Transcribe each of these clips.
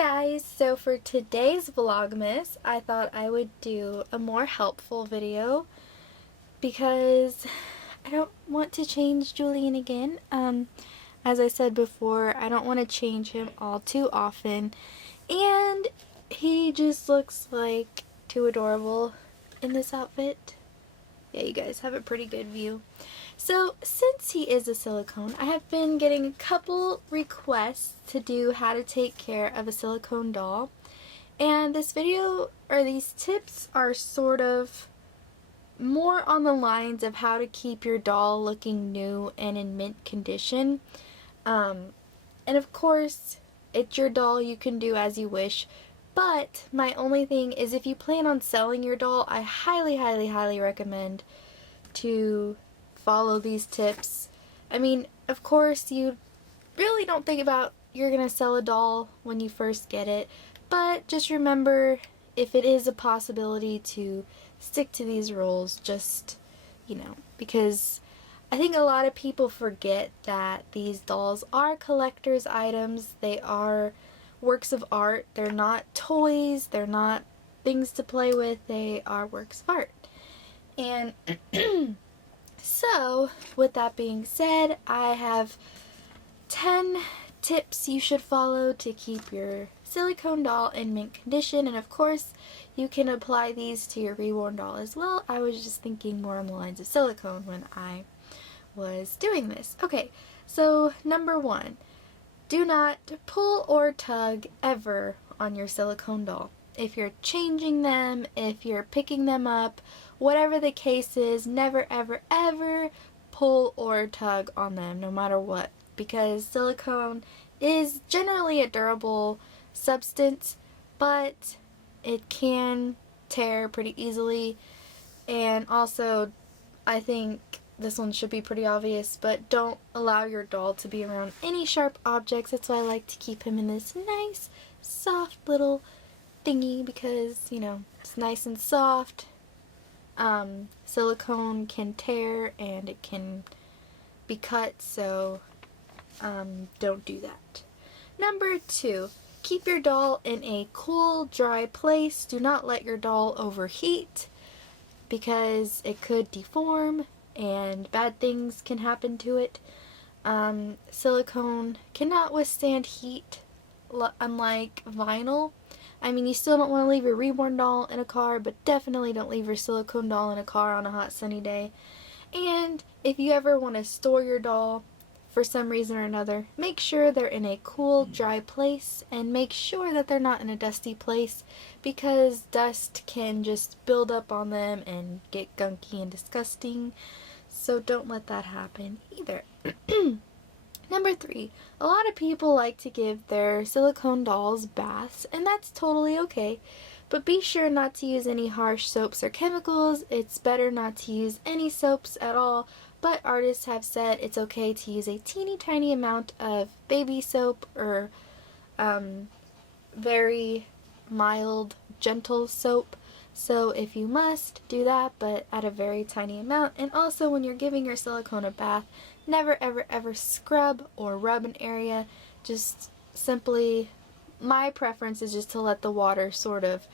guys, so for today's Vlogmas, I thought I would do a more helpful video because I don't want to change Julian again. As I said before, I don't want to change him all too often, and he just looks like too adorable in this outfit. Yeah, you guys have a pretty good view. So since he is a silicone, I have been getting a couple requests to do how to take care of a silicone doll. And this video, or these tips, are sort of more on the lines of how to keep your doll looking new and in mint condition. And of course, it's your doll, you can do as you wish. But my only thing is, if you plan on selling your doll, I highly recommend to follow these tips. I mean, of course, you really don't think about you're gonna sell a doll when you first get it, but just remember, if it is a possibility, to stick to these rules, just, you know, because I think a lot of people forget that these dolls are collector's items. They are works of art. They're not toys, they're not things to play with, they are works of art. And so, with that being said, I have 10 tips you should follow to keep your silicone doll in mint condition, and of course, you can apply these to your reborn doll as well. I was just thinking more on the lines of silicone when I was doing this. Okay, so number 1, do not pull or tug ever on your silicone doll. If you're changing them, if you're picking them up, whatever the case is, never ever pull or tug on them, no matter what, because silicone is generally a durable substance, but it can tear pretty easily. And also, I think this one should be pretty obvious, but don't allow your doll to be around any sharp objects. That's why I like to keep him in this nice, soft little thingy, because, you know, it's nice and soft. Silicone can tear and it can be cut, so don't do that. Number 2, keep your doll in a cool, dry place. Do not let your doll overheat, because it could deform and bad things can happen to it. Silicone cannot withstand heat, unlike vinyl. I mean, you still don't want to leave your reborn doll in a car, but definitely don't leave your silicone doll in a car on a hot sunny day. And if you ever want to store your doll for some reason or another, make sure they're in a cool, dry place, and make sure that they're not in a dusty place, because dust can just build up on them and get gunky and disgusting. So don't let that happen either. Number 3, a lot of people like to give their silicone dolls baths, and that's totally okay, but be sure not to use any harsh soaps or chemicals. It's better not to use any soaps at all, but artists have said it's okay to use a teeny tiny amount of baby soap or very mild, gentle soap. So if you must, do that, but at a very tiny amount. And also, when you're giving your silicone a bath, never ever scrub or rub an area. Just simply, my preference is just to let the water sort of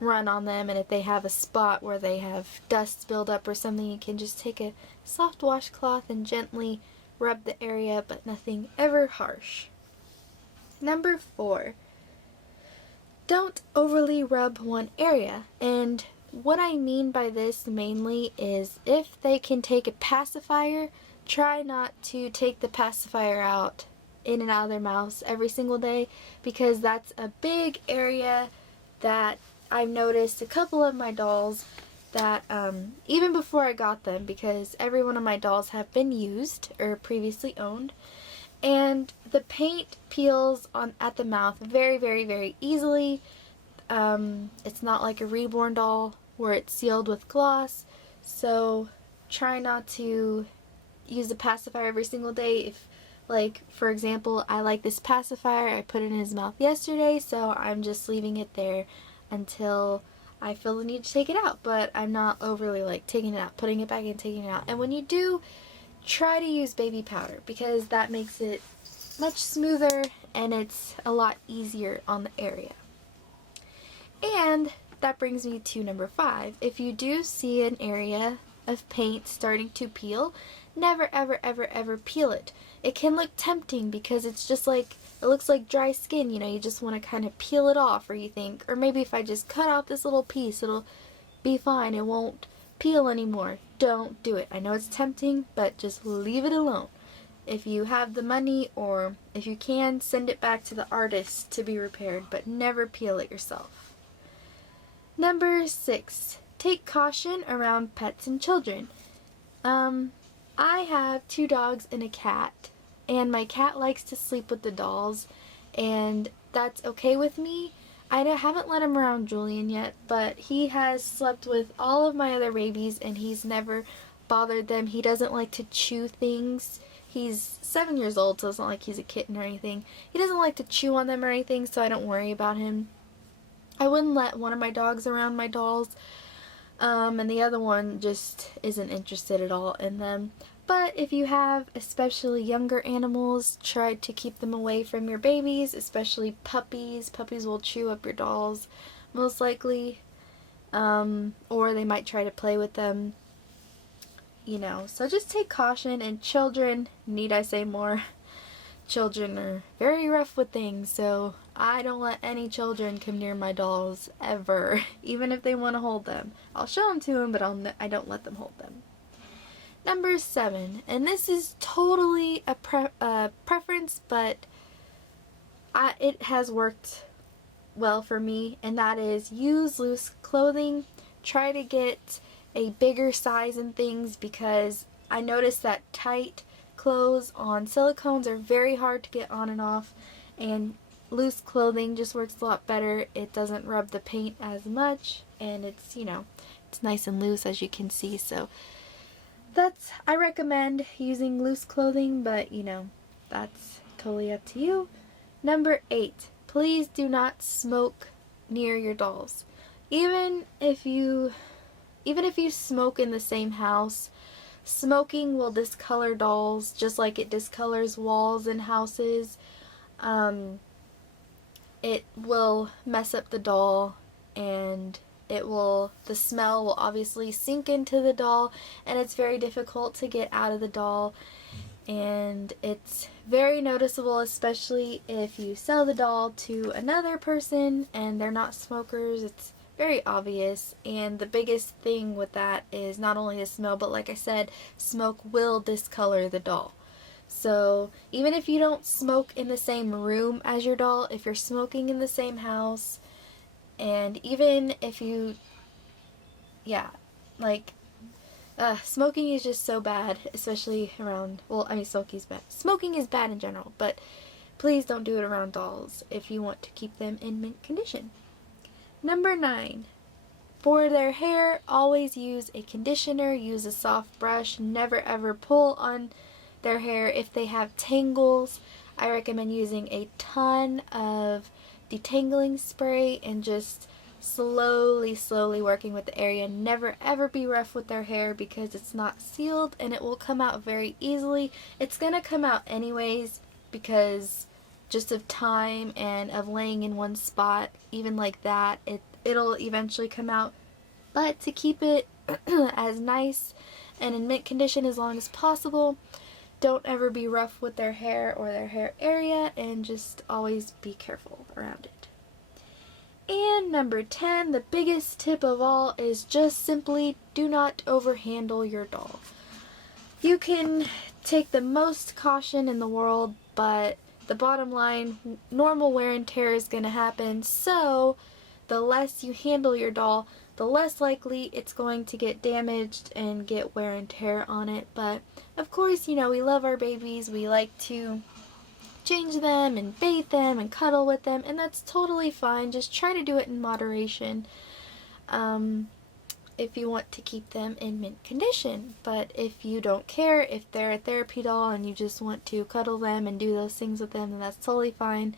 run on them, and if they have a spot where they have dust build up or something, you can just take a soft washcloth and gently rub the area, but nothing ever harsh. Number 4, don't overly rub one area. And what I mean by this mainly is, if they can take a pacifier, try not to take the pacifier out in and out of their mouths every single day, because that's a big area that I've noticed a couple of my dolls that even before I got them, because every one of my dolls have been used or previously owned, and the paint peels at the mouth very easily. It's not like a reborn doll where it's sealed with gloss, so try not to use a pacifier every single day. If, like, for example, I like this pacifier, I put it in his mouth yesterday, so I'm just leaving it there until I feel the need to take it out, but I'm not overly like taking it out, putting it back in, taking it out. And when you do, try to use baby powder, because that makes it much smoother and it's a lot easier on the area. And that brings me to number 5. If you do see an area of paint starting to peel, never ever ever ever peel it. It can look tempting because it's just like, it looks like dry skin, you know, you just want to kind of peel it off, or you think, or maybe if I just cut off this little piece, it'll be fine, it won't peel anymore. Don't do it. I know it's tempting, but just leave it alone. If you have the money, or if you can, send it back to the artist to be repaired, but never peel it yourself. Number 6, take caution around pets and children. I have 2 dogs and a cat, and my cat likes to sleep with the dolls, and that's okay with me. I haven't let him around Julian yet, but he has slept with all of my other babies and he's never bothered them. He doesn't like to chew things. He's 7 years old, so it's not like he's a kitten or anything. He doesn't like to chew on them or anything, so I don't worry about him. I wouldn't let one of my dogs around my dolls, and the other one just isn't interested at all in them. But if you have especially younger animals, try to keep them away from your babies, especially puppies. Puppies will chew up your dolls, most likely, or they might try to play with them, you know. So just take caution, and children, need I say more? Children are very rough with things, so I don't let any children come near my dolls, ever, even if they want to hold them. I'll show them to them, but I don't let them hold them. Number 7, and this is totally a preference, but it has worked well for me, and that is use loose clothing. Try to get a bigger size in things, because I noticed that tight clothes on silicones are very hard to get on and off, and loose clothing just works a lot better. It doesn't rub the paint as much, and it's, you know, it's nice and loose, as you can see. So I recommend using loose clothing, but you know, that's totally up to you. Number 8, please do not smoke near your dolls. Even if you smoke in the same house, smoking will discolor dolls just like it discolors walls in houses. It will mess up the doll, and the smell will obviously sink into the doll, and it's very difficult to get out of the doll, and it's very noticeable, especially if you sell the doll to another person and they're not smokers. It's very obvious, and the biggest thing with that is not only the smell, but like I said, smoke will discolor the doll. So even if you don't smoke in the same room as your doll, if you're smoking in the same house, and even if you, smoking is just so bad, especially around, well, I mean, smoking is bad. Smoking is bad in general, but please don't do it around dolls if you want to keep them in mint condition. Number 9, for their hair, always use a conditioner, use a soft brush, never ever pull on their hair. If they have tangles, I recommend using a ton of detangling spray and just slowly working with the area. Never ever be rough with their hair, because it's not sealed and it will come out very easily. It's gonna come out anyways, because just of time and of laying in one spot, even like that, it'll eventually come out. But to keep it as nice and in mint condition as long as possible, don't ever be rough with their hair or their hair area, and just always be careful around it. And number 10, the biggest tip of all, is just simply do not overhandle your doll. You can take the most caution in the world, but the bottom line, normal wear and tear is going to happen, so the less you handle your doll, the less likely it's going to get damaged and get wear and tear on it. But of course, you know, we love our babies, we like to change them and bathe them and cuddle with them, and that's totally fine. Just try to do it in moderation if you want to keep them in mint condition. But if you don't care, if they're a therapy doll and you just want to cuddle them and do those things with them, then that's totally fine.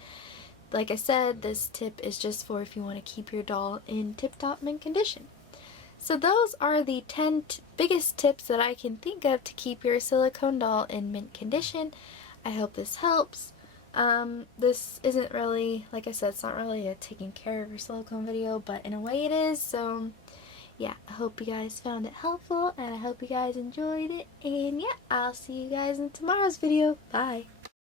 Like I said, this tip is just for if you want to keep your doll in tip-top mint condition. So those are the 10 biggest tips that I can think of to keep your silicone doll in mint condition. I hope this helps. This isn't really, like I said, it's not really a taking care of your silicone video, but in a way it is. So yeah, I hope you guys found it helpful, and I hope you guys enjoyed it, and yeah, I'll see you guys in tomorrow's video. Bye!